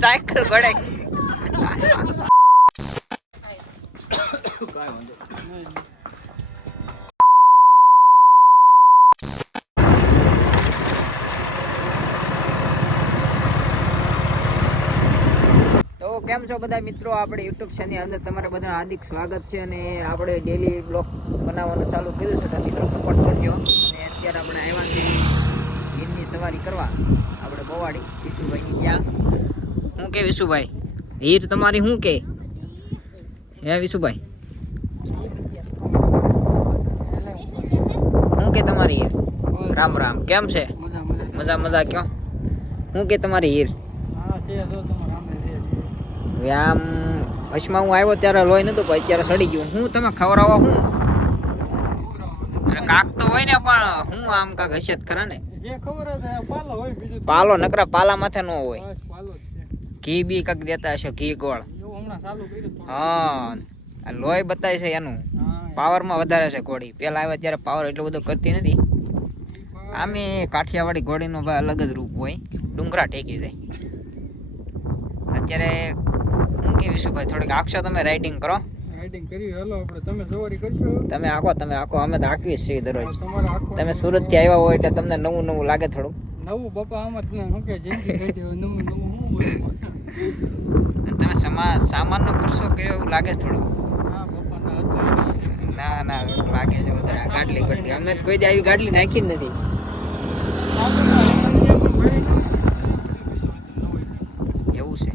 Cycle ઘોડે તો કેમ છો બધા મિત્રો, આપણે યુટ્યુબ ચેનલ અંદર તમારા બધાનું હાર્દિક સ્વાગત છે. અને આપણે ડેલી બ્લોગ બનાવવાનું ચાલુ કર્યું છે, તો મિત્રો સપોર્ટ કરજો. અને અત્યારે આપણે આવ્યા છીએ ગીરની સવારી કરવા, આપણે બોવાડી વિશુભાઈ ત્યાં. શું કે વિશુભાઈ, હીર તમારી શું કે હે વિશુભાઈ, શું કે તમારી હીર? રામ રામ, કેમ છે? મજા મજા. ક્યાં શું કે તમારી હીર? આમ અશમાં હું આવ્યો ત્યારે લોહી નતું, પણ અત્યારે સડી ગયું. હું તમે ખવડાવો હું કાક તો હોય ને, પણ હું આમ કાક હશે ખરા ને. પાલો નકરા પાલા માથે ન હોય, ઘી બી કાક દેતા હશે, ઘી ગોળ. હા, લોહી બતાય છે એનું, પાવરમાં વધારે છે ઘોડી. પેલા આવ્યા ત્યારે પાવર એટલો બધો કરતી નથી. આમે કાઠિયાવાડી ઘોડીનો ભાઈ અલગ જ રૂપ હોય, ડુંગરા ટેકી જાય. અત્યારે હું કે વિશુભાઈ થોડીક આખશો, તમે રાઇડિંગ કરો. રાઇડિંગ કરી હાલો આપણે, તમે સવારી કરશો. તમે આખો, અમે તો આખવી છીએ દરરોજ. તમે સુરત થી આવ્યા હોય એટલે તમને નવું નવું લાગે થોડું. નવું બાપા આમાં તને શું કે જિંદગી કાઢી હોય, નવું નવું શું તમે સામાનનો ખર્ચો કર્યો એવું લાગે છે થોડું. હા બાપા, ના થોડું લાગે છે વધારે. ગાડલી અમે કોઈ દી આવી ગાડલી નાખી જ નથી. એવું છે.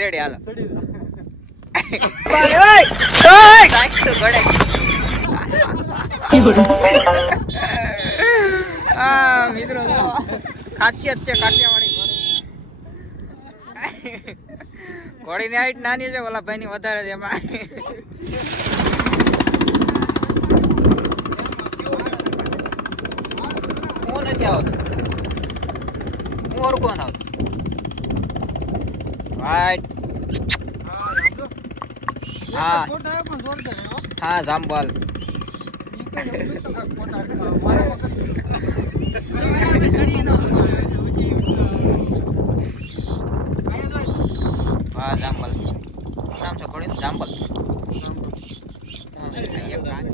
રેડી હાલો. મિત્રો ખાસિયત છે કાઠિયાવાડી ઘોડી ની હાઈટ નાની છે, ઓલા ભાઈ ની વધારે છે. એમાં હું નથી આવતો, હું ઓળખો ના આવતો. હા જાંબલ. હા જાંબલ નામ છે ઘોડીનું, જાંબલ.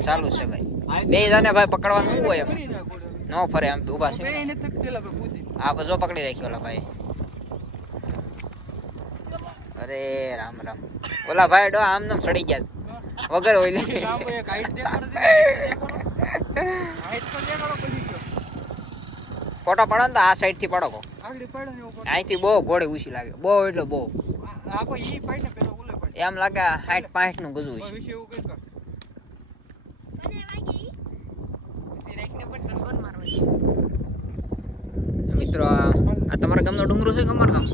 ચાલુ છે ભાઈ, બે જાને ભાઈ પકડવાનું શું હોય, એમ ન ફરે એમ ઉભા છે. હા જો પકડી રાખ્યો ઓલા ભાઈ. અરે રામ રામ, ઓલા ભાઈ ડો આમ નામ સડી ગયા વગર હોય ને. ફોટો પાડો ને તો આ સાઈડ થી પાડો, અહીંથી બહુ ઘોડી ઊંચી લાગે, બહુ એટલે બહુ. એમ લાગે 60-65 નું ગજું છે. મિત્રો આ તમારા ગામનો ડુંગરો છે કે અમારા ગામ?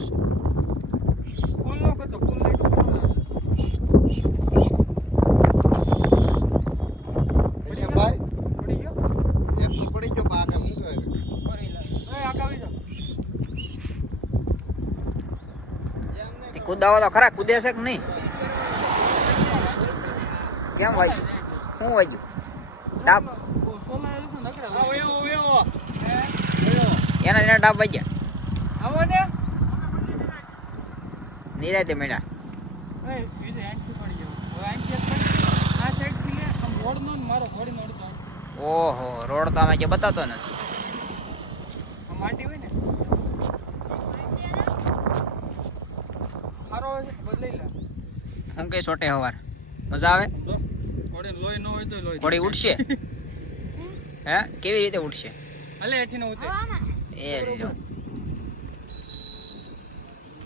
કુદાવો તો ખરા, કુદે છે કે નહીં? કેમ વાગ્યું? શું વાગ્યું? ડાબ એના ડાબ વાગ્યા. નિરાતે મેળા. ઓહો, રોડ તો આમાં કે બતાતો નથી. હું કઈ છોટે હવાર મજા આવે? ઘોડી ઉઠશે? હે કેવી રીતે ઉઠશે? એ જો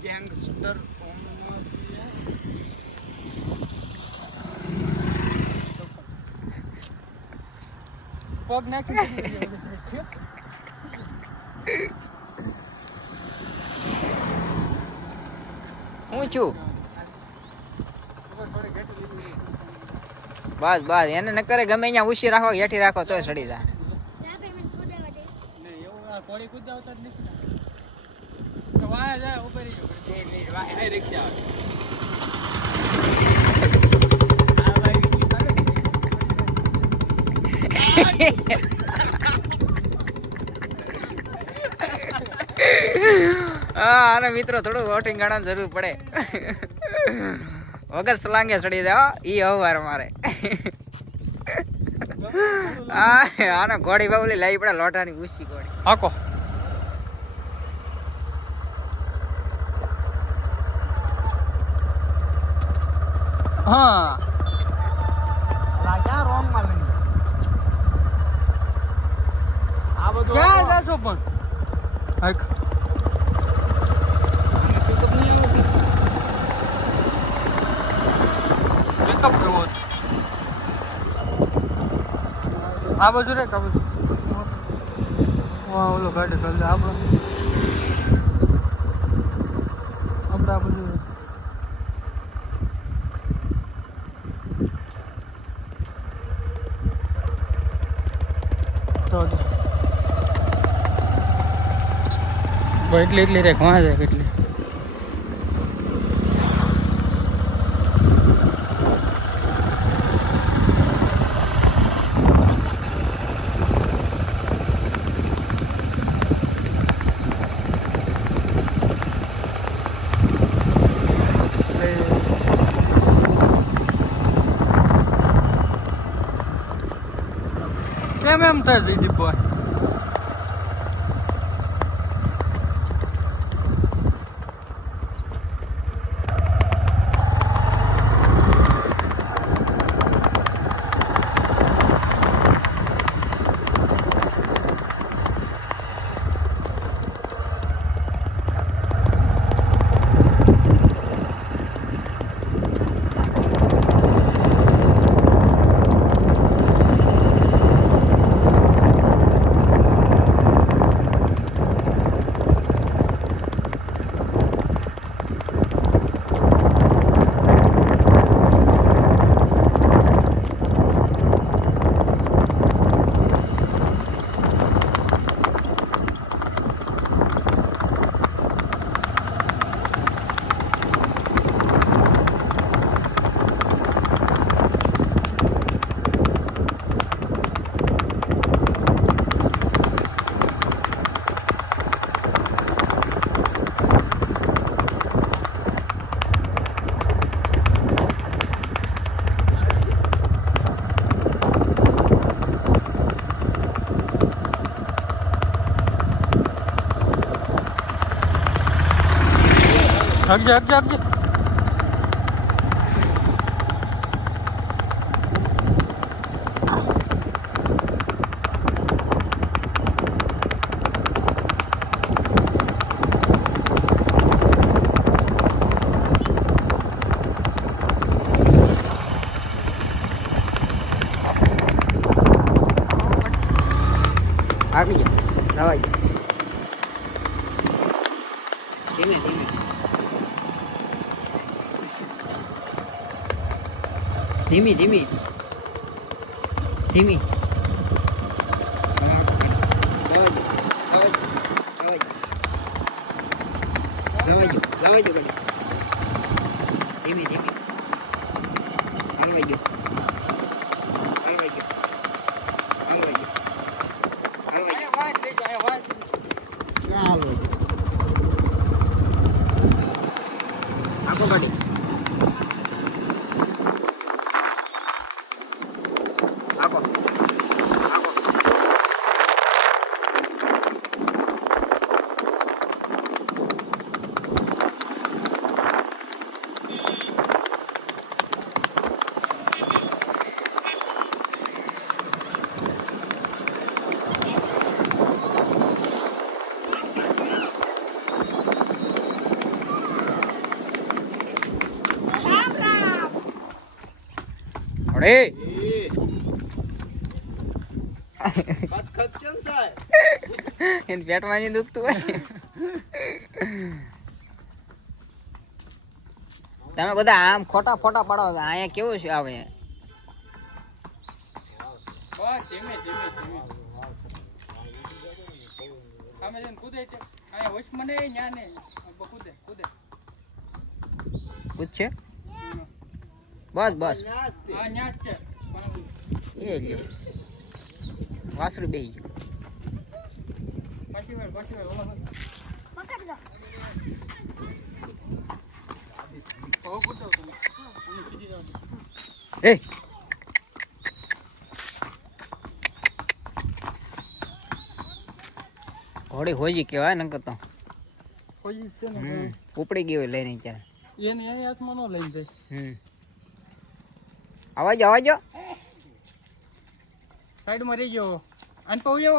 ગેંગસ્ટર પગ નાખી હું છું બસ બસ એને ન કરે ગમે અહીંયા ઉછી રાખો હેઠી રાખો તોય સડી જાય કોળી કુદાવતા જ નથી તો વાયા જાય ઉપર ઈ વાયા રિક્ષા અરે મિત્રો થોડું વોટિંગ ગાળાની જરૂર પડે વગર સલાંગે સડી જાય ઈ હવાર મારે આને ઘોડી બાબુલી લાવી પડે લોટાની ઉસી ઘોડી હાકો હા ક્યાં રોંગ માં લઈ આ બધું ક્યાં જાશો પણ હાક પિકઅપ કરવો આ બાજુ રે કાબુ વાહ ઓલો ગાડી ચાલે આપણે આ બાજુ તો એટલી રે ઘણા જાય કેટલી કેમ એમ થાય દીદી બોય હટજે હટજે હટજે આગળ જાઓ દવાઈ ધીમે ધીમે ધીમી ધીમી ધીમી ધીમી ધીમી હલવાઈ ગયો આખો ગાડી આખો અરે એને પેટમાં નહીં દુખતું હોય. તમે બધા આમ ખોટા ફોટા પાડો છો. અહીંયા કેવું છે આવે બસ ધીમે ધીમે ધીમે સામે જઈને કૂદે છે અહીંયા હોશમાં ને ન્યા ને કૂદે કૂદે પૂછ છે બસ બસ હા ન્યા જ છે એ લ્યો વાસરું બેહી ગયું. પાછી વાર ઓલા પકડ લો. બહુ કૂદો તમે અને સીધી જાવ એ ઘોડી હોજી કેવાય નકર તો કોઈ છે ને ઉપડી ગઈ હોય લઈને ચાલ. એને અહીં હાથમાં ન લઈને જાય આવાજો આવાજો. સાઈડમાં રહી ગયો અને પાઉ જાવ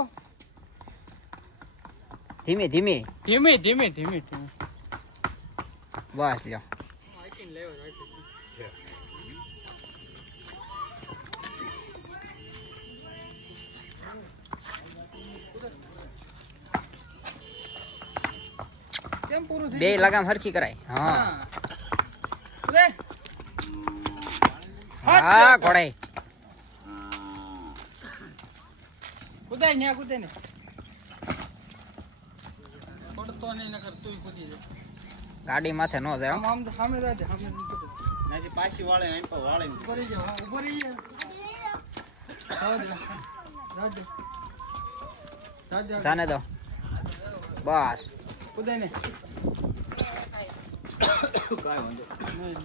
ધીમે ધીમે ધીમે ધીમે ધીમે ધીમે બસ લ્યો. કેમ પૂરું થઈ બે લગામ હરખી કરાય. હા રે હા ઘોડાઈ કુદાય ન્યા કુદે ને પડતો નહીં નકર તું કૂદી જાય ગાડી માથે ન જાય. આમ આમ તો સામે જાય સામે કૂદે નાજી પાછી વાળે અહીં પર વાળે ઉભો રહી જાવ ઉભો રહી જાવ જાને દો બસ. કુદાય ને કાંઈ વાંધો નહીં